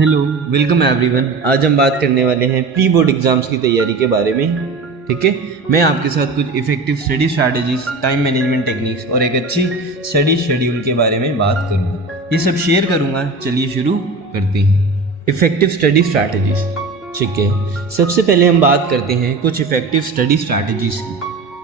Hello, welcome everyone. आज हम बात करने वाले हैं प्री बोर्ड एग्जाम्स की तैयारी के बारे में। ठीक है, मैं आपके साथ कुछ effective study strategies, time management techniques और एक अच्छी स्टडी शेड्यूल के बारे में बात करूँगा। ये सब शेयर करूँगा। चलिए शुरू करते हैं। Effective study strategies. ठीक है, सबसे पहले हम बात करते हैं कुछ इफेक्टिव स्टडी स्ट्रैटेजीज की।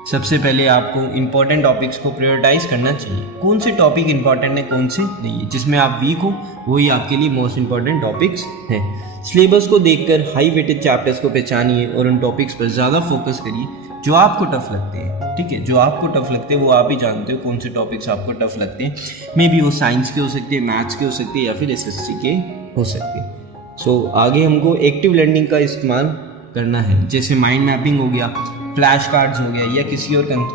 सबसे पहले आपको इंपॉर्टेंट टॉपिक्स को प्रायोरिटाइज करना चाहिए। कौन से टॉपिक इंपॉर्टेंट है, कौन से नहीं है, जिसमें आप वीक हो वही आपके लिए मोस्ट इंपॉर्टेंट टॉपिक्स हैं। सिलेबस को देखकर हाई वेटेड चैप्टर्स को पहचानिए और उन टॉपिक्स पर ज़्यादा फोकस करिए जो आपको टफ लगते हैं। ठीक है, जो आपको टफ लगते हैं वो आप ही जानते हो कौन से टॉपिक्स आपको टफ लगते हैं। मे बी वो साइंस के हो सकते हैं, मैथ्स के हो सकते हैं या फिर एसएससी के हो सकते हैं। सो आगे हमको एक्टिव लर्निंग का इस्तेमाल करना है, जैसे माइंड मैपिंग हो गया, फ्लैश कार्ड्स हो गया या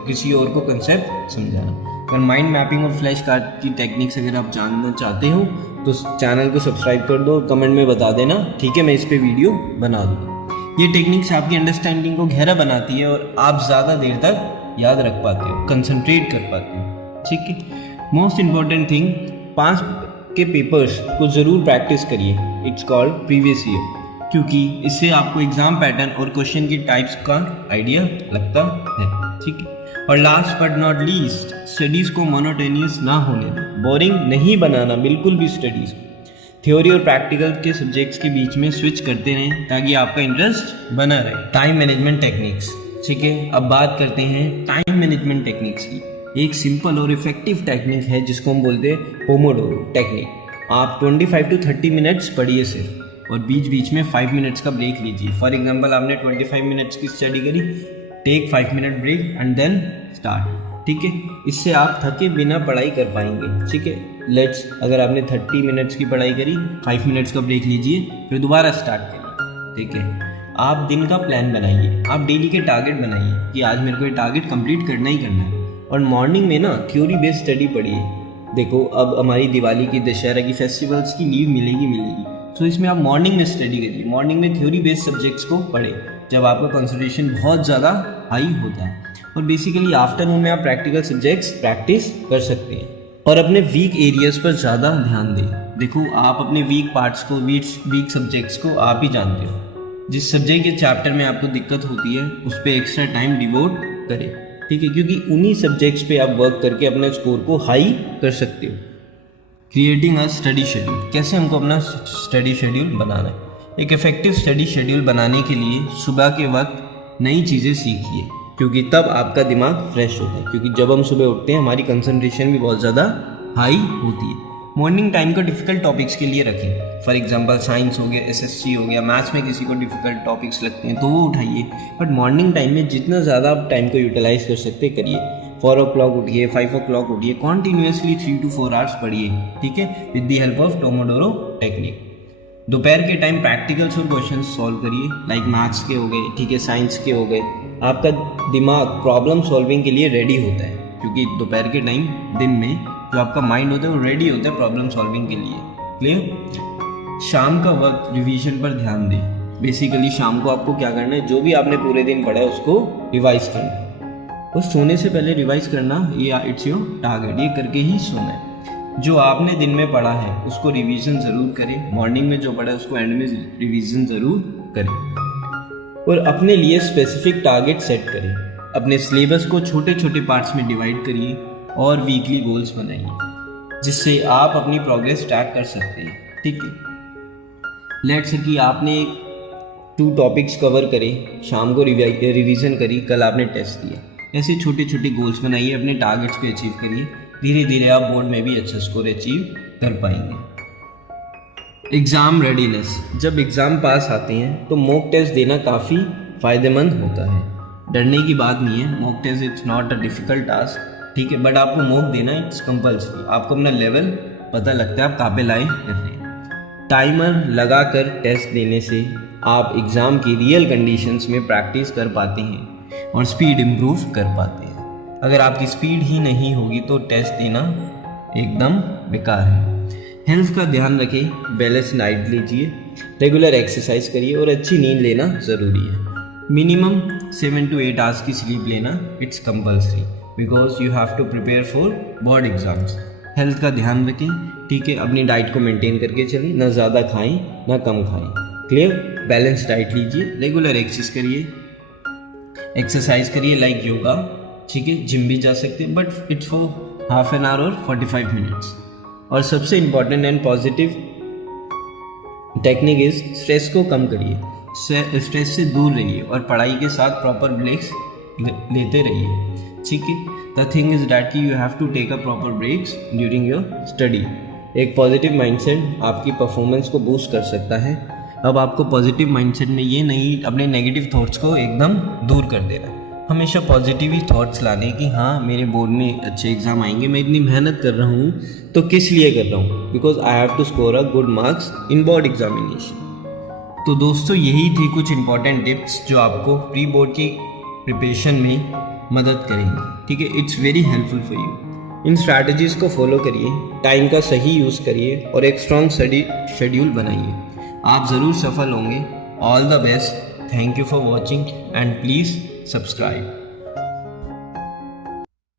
किसी और को कंसेप्ट समझाना। अगर माइंड मैपिंग और फ्लैश कार्ड की टेक्निक्स अगर आप जानना चाहते हो तो चैनल को सब्सक्राइब कर दो, कमेंट में बता देना। ठीक है, मैं इस पे वीडियो बना दूँगा। ये टेक्निक्स आपकी अंडरस्टैंडिंग को गहरा बनाती है और आप ज़्यादा देर तक याद रख पाते हो, कंसंट्रेट कर पाते हो। ठीक है, मोस्ट इम्पॉर्टेंट थिंग, 5 के पेपर्स को ज़रूर प्रैक्टिस करिए। इट्स कॉल्ड प्रीवियस ईयर, क्योंकि इससे आपको एग्जाम पैटर्न और क्वेश्चन की टाइप्स का आइडिया लगता है। ठीक है, और last but not least, studies को मोनोटोनियस ना होने दो, बोरिंग नहीं बनाना बिल्कुल भी स्टडीज। थ्योरी और प्रैक्टिकल के सब्जेक्ट्स के बीच में स्विच करते रहें ताकि आपका इंटरेस्ट बना रहे। Time management techniques. ठीक है, अब बात करते हैं टाइम मैनेजमेंट टेक्निक्स की। एक सिंपल और इफेक्टिव टेक्निक है जिसको हम बोलते हैं पोमोडोरो टेक्निक। आप 25 to 30 मिनट्स पढ़िए सिर्फ, और बीच बीच में 5 मिनट्स का ब्रेक लीजिए। फॉर एग्जाम्पल, आपने 25 मिनट्स की स्टडी करी, take 5 minute break and then start. ठीक है, इससे आप थके बिना पढ़ाई कर पाएंगे। ठीक है, लेट्स, अगर आपने 30 मिनट्स की पढ़ाई करी, 5 मिनट्स का ब्रेक लीजिए, फिर दोबारा स्टार्ट करिए। ठीक है, आप दिन का प्लान बनाइए, आप डेली के टारगेट बनाइए कि आज मेरे को ये टारगेट कंप्लीट करना ही करना है। और मॉर्निंग में ना थ्योरी बेस्ड स्टडी पढ़िए। देखो, अब हमारी दिवाली की, दशहरा की, फेस्टिवल्स की लीव मिलेगी। तो इसमें आप मॉर्निंग में स्टडी करिए, मॉर्निंग में थ्योरी बेस्ड सब्जेक्ट्स को पढ़ें जब आपका कंसंट्रेशन बहुत ज़्यादा हाई होता है। और बेसिकली आफ्टरनून में आप प्रैक्टिकल सब्जेक्ट्स प्रैक्टिस कर सकते हैं और अपने वीक एरियाज़ पर ज़्यादा ध्यान दें। देखो, आप अपने वीक पार्ट्स को, वीक सब्जेक्ट्स को आप ही जानते हो। जिस सब्जेक्ट के चैप्टर में आपको दिक्कत होती है उस पर एक्स्ट्रा टाइम डिवोट करें। ठीक है, क्योंकि उन्हीं सब्जेक्ट्स पे आप वर्क करके अपने स्कोर को हाई कर सकते हो। Creating a study schedule. कैसे हमको अपना स्टडी शेड्यूल बनाना है? एक इफेक्टिव स्टडी शेड्यूल बनाने के लिए सुबह के वक्त नई चीज़ें सीखिए, क्योंकि तब आपका दिमाग फ्रेश होता है। क्योंकि जब हम सुबह उठते हैं हमारी कंसंट्रेशन भी बहुत ज़्यादा हाई होती है। मॉर्निंग टाइम को डिफ़िकल्ट टॉपिक्स के लिए रखें। फॉर एग्जांपल, साइंस हो गया, एसएससी हो गया, मैथ्स में किसी को डिफ़िकल्ट टॉपिक्स लगते हैं तो वो उठाइए। बट मॉर्निंग टाइम में जितना ज़्यादा आप टाइम को यूटिलाइज कर सकते करिए। 4 o'clock उठिए, 5 o'clock उठिए, कॉन्टीन्यूसली 3 to 4 आवर्स पढ़िए। ठीक है, with the help of pomodoro technique. दोपहर के टाइम प्रैक्टिकल्स और क्वेश्चन सॉल्व करिए, लाइक मैथ्स के हो गए, ठीक है, साइंस के हो गए। आपका दिमाग प्रॉब्लम सॉल्विंग के लिए रेडी होता है, क्योंकि दोपहर के टाइम, दिन में जो आपका माइंड होता है वो रेडी होता है प्रॉब्लम सॉल्विंग के लिए। क्लियर? शाम का वक्त रिवीजन पर ध्यान दें। बेसिकली शाम को आपको क्या करना है, जो भी आपने पूरे दिन पढ़ा है उसको रिवाइज करना है। और सोने से पहले रिवाइज करना, ये इट्स योर टारगेट, ये करके ही सोना है। जो आपने दिन में पढ़ा है उसको रिवीजन ज़रूर करें। मॉर्निंग में जो पढ़ा है उसको एंड में रिवीजन ज़रूर करें। और अपने लिए स्पेसिफिक टारगेट सेट करें। अपने सिलेबस को छोटे छोटे पार्ट्स में डिवाइड करिए और वीकली गोल्स बनाइए, जिससे आप अपनी प्रोग्रेस ट्रैक कर सकते हैं। ठीक है, लेट्स से कि आपने 2 टॉपिक्स कवर करे, शाम को रिवीजन करी, कल आपने टेस्ट दिया। ऐसे छोटे छोटे गोल्स बनाइए, अपने टारगेट्स पे अचीव करिए। धीरे धीरे आप बोर्ड में भी अच्छा स्कोर अचीव कर पाएंगे। Exam readiness. जब एग्ज़ाम पास आते हैं तो मॉक टेस्ट देना काफ़ी फ़ायदेमंद होता है। डरने की बात नहीं है, mock test it's not a difficult task. ठीक है, बट आपको मॉक देना इट्स कंपल्सरी। आपको अपना लेवल पता लगता है आप कहाँ पे लाए कर रहे हैं। टाइमर लगा कर टेस्ट देने से आप एग्ज़ाम की रियल कंडीशंस में प्रैक्टिस कर पाते हैं और स्पीड इम्प्रूव कर पाते हैं। अगर आपकी स्पीड ही नहीं होगी तो टेस्ट देना एकदम बेकार है। हेल्थ का ध्यान रखें, बैलेंस डाइट लीजिए, रेगुलर एक्सरसाइज करिए और अच्छी नींद लेना ज़रूरी है। मिनिमम 7 to 8 आवर्स की स्लीप लेना it's compulsory, because you have to prepare for board exams. Health का ध्यान रखें, ठीक है। अपनी डाइट को मेंटेन करके चलें, ना ज़्यादा खाएं ना कम खाएं, क्लियर। बैलेंस डाइट लीजिए, रेगुलर एक्सरसाइज करिए लाइक योगा, ठीक है। जिम भी जा सकते हैं but it's for half an hour और 45 मिनट्स। और सबसे important and positive technique is stress को कम करिए, स्ट्रेस से दूर रहिए और पढ़ाई के साथ प्रॉपर ब्रेक्स लेते रहिए, ठीक है। The thing is that you have to take a proper breaks during your study. एक पॉजिटिव माइंडसेट आपकी परफॉर्मेंस को बूस्ट कर सकता है। अब आपको पॉजिटिव माइंडसेट में ये नहीं अपने नेगेटिव थॉट्स को एकदम दूर कर देना है, हमेशा पॉजिटिव ही थॉट्स लाने कि हाँ मेरे बोर्ड में अच्छे एग्जाम आएंगे, मैं इतनी मेहनत कर रहा हूँ तो किस लिए कर रहा हूँ, because I have to score a good marks in board examination. तो दोस्तों यही थी कुछ इंपॉर्टेंट टिप्स जो आपको प्री बोर्ड की प्रिपरेशन में मदद करेंगे, ठीक है। It's very helpful for you. In strategies को फॉलो करिए, टाइम का सही यूज़ करिए और एक स्ट्रॉन्ग स्टडी शेड्यूल बनाइए, आप ज़रूर सफल होंगे। All the best, thank you for watching and please subscribe.